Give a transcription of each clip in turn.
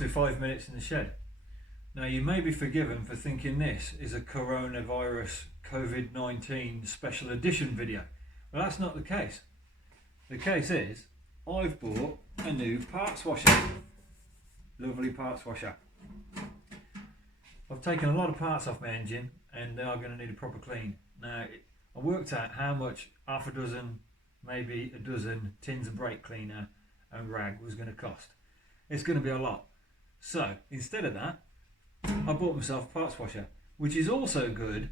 to 5 minutes in the shed. Now you may be forgiven for thinking this is a coronavirus COVID-19 special edition video. Well, that's not the case. The case is I've bought a new parts washer. Lovely parts washer. I've taken a lot of parts off my engine and they are going to need a proper clean. Now I worked out how much half a dozen, maybe a dozen tins of brake cleaner and rag was going to cost. It's going to be a lot. So instead of that, I bought myself a parts washer, which is also good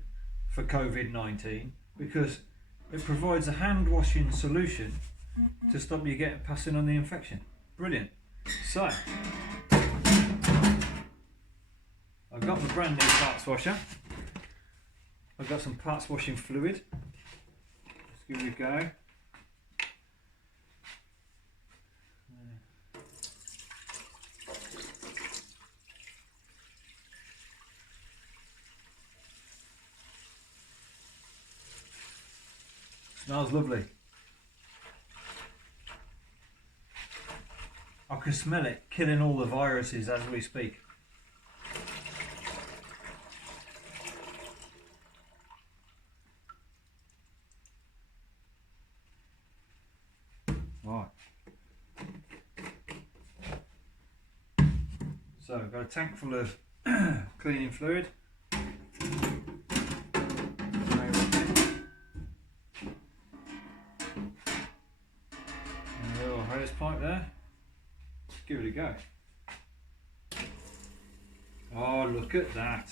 for COVID-19 because it provides a hand washing solution to stop you passing on the infection. Brilliant. So I've got the brand new parts washer. I've got some parts washing fluid. Let's give it a go. Smells lovely. I can smell it killing all the viruses as we speak. Right. So I've got a tank full of cleaning fluid. Hose pipe there. Let's give it a go. Oh, look at that.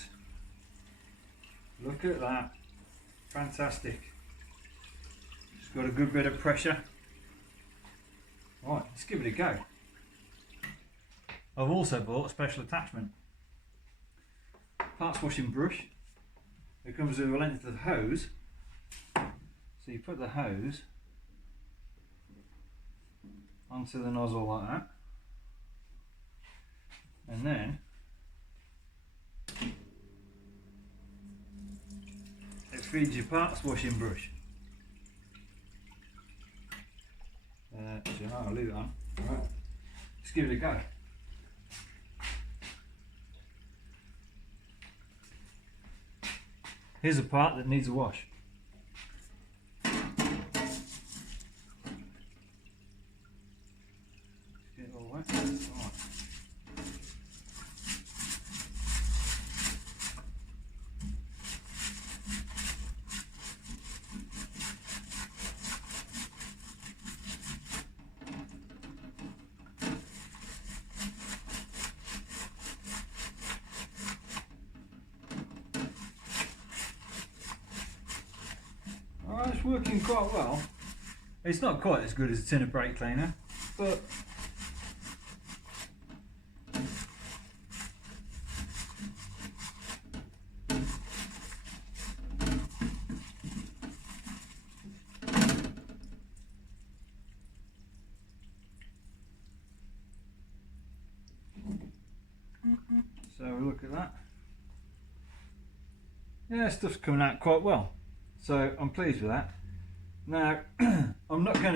Look at that. Fantastic. It's got a good bit of pressure. Right, let's give it a go. I've also bought a special attachment. Parts washing brush. It comes with a length of hose. So you put the hose onto the nozzle like that, and then it feeds your parts washing brush. I'll leave it on. Alright, let's give it a go. Here's a part that needs a wash. It's working quite well. It's not quite as good as a tin of brake cleaner, but so look at that. Yeah, stuff's coming out quite well. So I'm pleased with that. Now I'm not going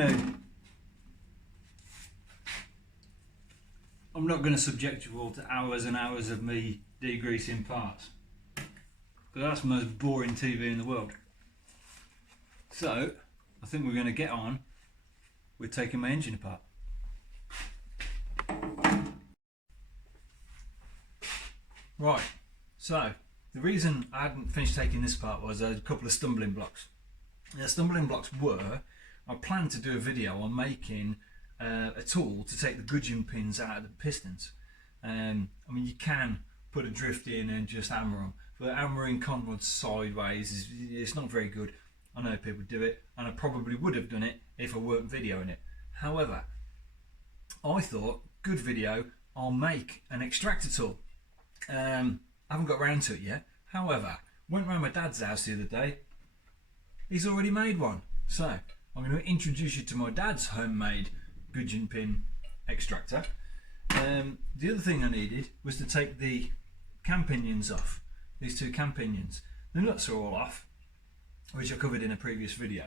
to subject you all to hours and hours of me degreasing parts, because that's the most boring TV in the world. So I think we're going to get on with taking my engine apart. Right, so the reason I hadn't finished taking this part was a couple of stumbling blocks. The stumbling blocks were, I planned to do a video on making a tool to take the gudgeon pins out of the pistons. I mean, you can put a drift in and just hammer them, but hammering conrods sideways it's not very good. I know people do it, and I probably would have done it if I weren't videoing it. However, I thought, good video, I'll make an extractor tool. I haven't got around to it yet. However, went round my dad's house the other day. He's already made one. So I'm going to introduce you to my dad's homemade gudgeon pin extractor. The other thing I needed was to take the cam pinions off. These two cam pinions. The nuts are all off, which I covered in a previous video.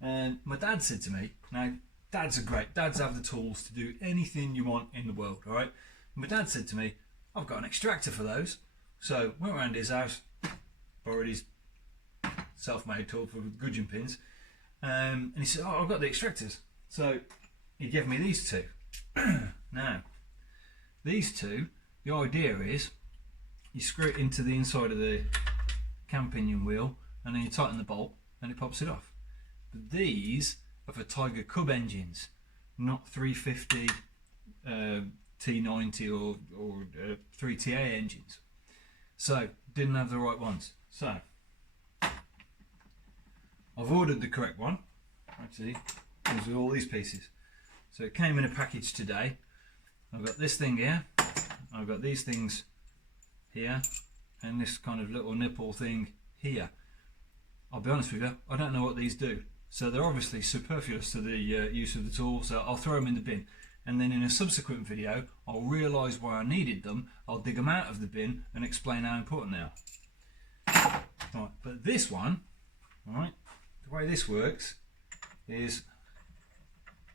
My dad said to me, now dads are great. Dads have the tools to do anything you want in the world, all right? My dad said to me, I've got an extractor for those. So went round his house, borrowed his self-made tool for gudgeon pins, and he said, oh, I've got the extractors. So he gave me these two. Now, these two, the idea is you screw it into the inside of the cam pinion wheel and then you tighten the bolt and it pops it off. But these are for Tiger Cub engines, not 350 T90 or 3TA engines. So didn't have the right ones. So I've ordered the correct one. Actually, comes with all these pieces. So it came in a package today. I've got this thing here. I've got these things here, and this kind of little nipple thing here. I'll be honest with you, I don't know what these do. So they're obviously superfluous to the use of the tool, so I'll throw them in the bin. And then in a subsequent video, I'll realise why I needed them, I'll dig them out of the bin and explain how important they are. Right, but this one, right, the way this works is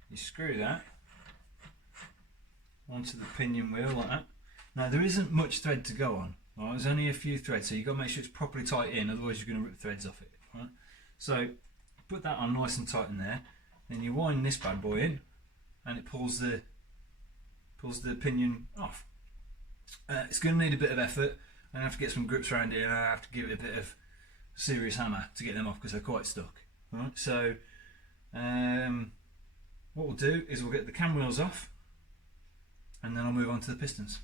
you screw that onto the pinion wheel like that. Now there isn't much thread to go on, right? There's only a few threads, so you've got to make sure it's properly tight in, otherwise you're going to rip threads off it. Right? So put that on nice and tight in there, then you wind this bad boy in and it pulls the pinion off. It's going to need a bit of effort. I'm going to have to get some grips around here and I have to give it a bit of serious hammer to get them off because they're quite stuck. Right? So what we'll do is we'll get the cam wheels off and then I'll move on to the pistons.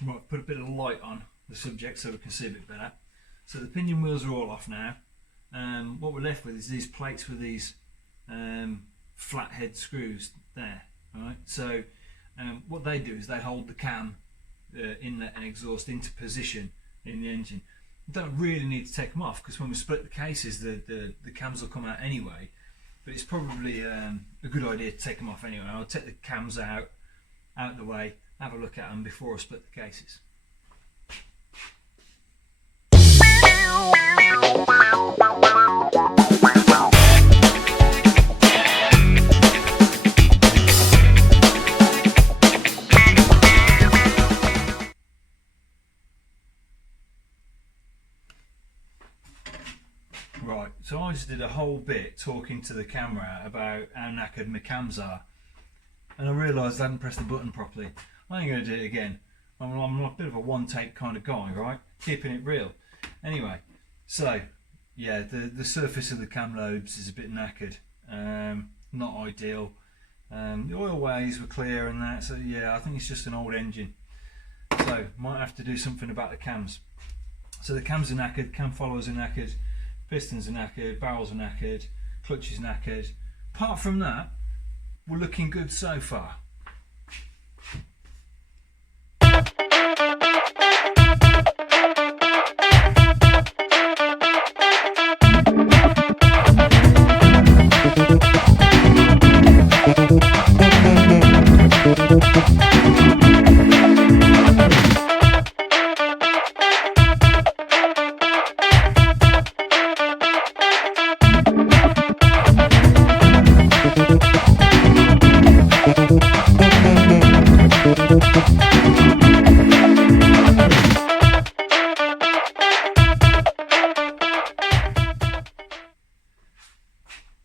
Right, put a bit of light on the subject so we can see a bit better. So the pinion wheels are all off now. What we're left with is these plates with these flathead screws there. Right. So what they do is they hold the cam, inlet and exhaust into position in the engine. You don't really need to take them off because when we split the cases, the cams will come out anyway. But it's probably a good idea to take them off anyway. I'll take the cams out the way, have a look at them before I split the cases. Right, so I just did a whole bit talking to the camera about how knackered my cams are, and I realised I hadn't pressed the button properly. I ain't going to do it again. I'm a bit of a one-take kind of guy, right? Keeping it real. Anyway, so yeah, the surface of the cam lobes is a bit knackered. Not ideal. The oil ways were clear and that, so yeah, I think it's just an old engine. So might have to do something about the cams. So the cams are knackered, cam followers are knackered, pistons are knackered, barrels are knackered, clutch is knackered. Apart from that, we're looking good so far.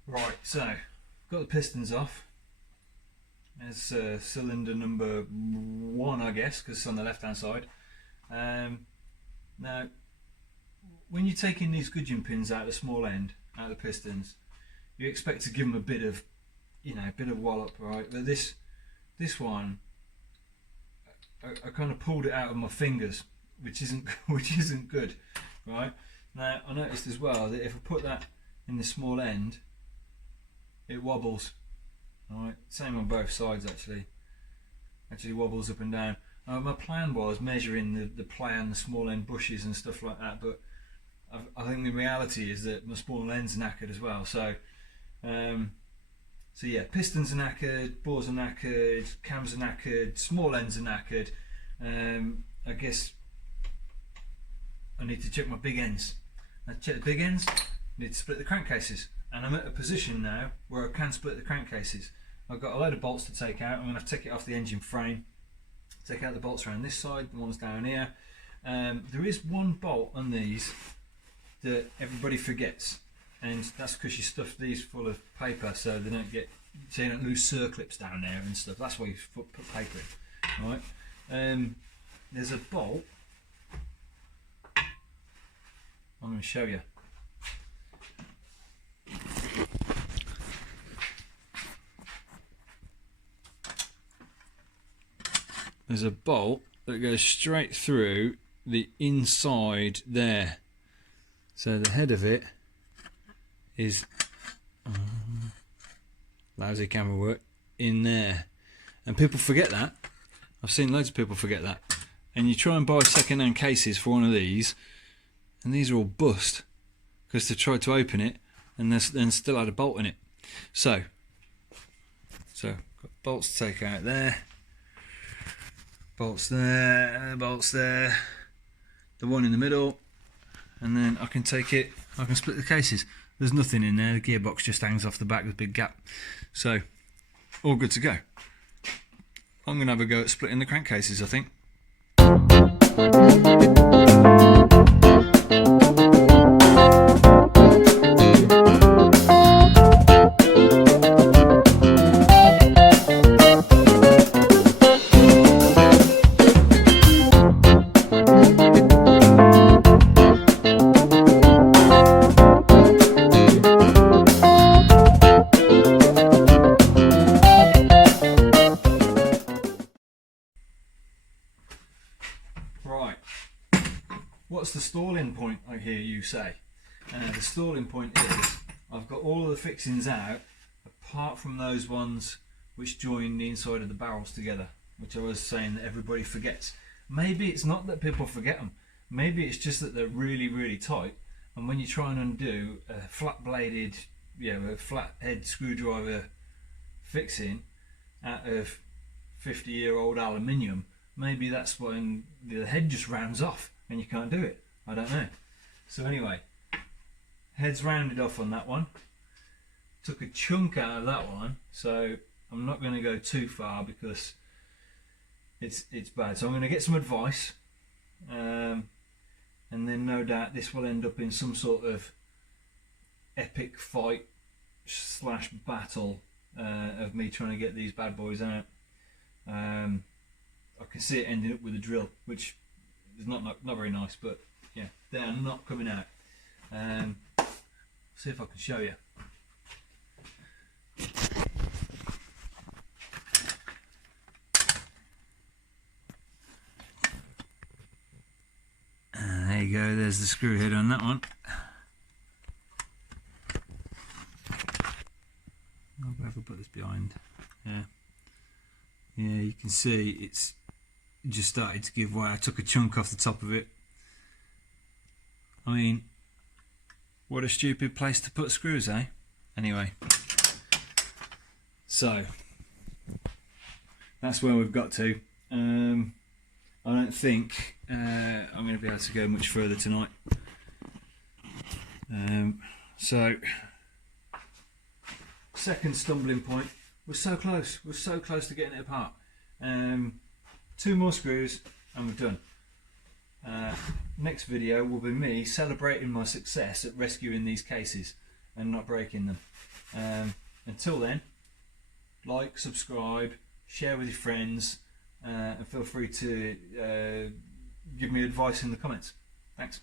Right, so got the pistons off. There's cylinder number 1, I guess, because it's on the left hand side. Now, when you're taking these gudgeon pins out the small end, out of the pistons, you expect to give them a bit of, a bit of wallop, right? But this one, I kind of pulled it out of my fingers, which isn't good, right? Now I noticed as well that if I put that in the small end, it wobbles. Alright, same on both sides actually wobbles up and down. My plan was measuring the play and the small end bushes and stuff like that, but I think the reality is that my small end's knackered as well. So so yeah, pistons are knackered, bores are knackered, cams are knackered, small ends are knackered. I guess I need to check my big ends. I check the big ends, I need to split the crankcases, and I'm at a position now where I can split the crankcases. I've got a load of bolts to take out. I'm going to take it off the engine frame, take out the bolts around this side, the ones down here. There is one bolt on these that everybody forgets, and that's because you stuff these full of paper so they don't get, so you don't lose circlips down there and stuff. That's why you put paper in. All right. There's a bolt. I'm going to show you. There's a bolt that goes straight through the inside there. So the head of it is lousy camera work in there, and people forget that. I've seen loads of people forget that. And you try and buy second-hand cases for one of these, and these are all bust because they tried to open it and then still had a bolt in it. So got bolts to take out there. Bolts there, bolts there, the one in the middle, and then I can take it, I can split the cases. There's nothing in there, the gearbox just hangs off the back with a big gap. So, all good to go. I'm going to have a go at splitting the crankcases, I think. Right, what's the stalling point, I hear you say? The stalling point is I've got all of the fixings out apart from those ones which join the inside of the barrels together, which I was saying that everybody forgets. Maybe it's not that people forget them, maybe it's just that they're really, really tight, and when you try and undo a flat bladed, a flat head screwdriver fixing out of 50-year-old aluminium, maybe that's when the head just rounds off and you can't do it. I don't know. So anyway, head's rounded off on that one. Took a chunk out of that one, so I'm not going to go too far because it's bad. So I'm going to get some advice, and then no doubt this will end up in some sort of epic fight / battle of me trying to get these bad boys out. I can see it ending up with a drill, which is not very nice, but yeah, they are not coming out. See if I can show you. There you go, there's the screw head on that one. I'll go if I put this behind. Yeah, you can see it's just started to give way. I took a chunk off the top of it. I mean, what a stupid place to put screws, eh? Anyway, so that's where we've got to. I don't think I'm going to be able to go much further tonight. So, second stumbling point. We're so close. We're so close to getting it apart. 2 more screws and we're done. Next video will be me celebrating my success at rescuing these cases and not breaking them. Until then, like, subscribe, share with your friends, and feel free to give me advice in the comments. Thanks.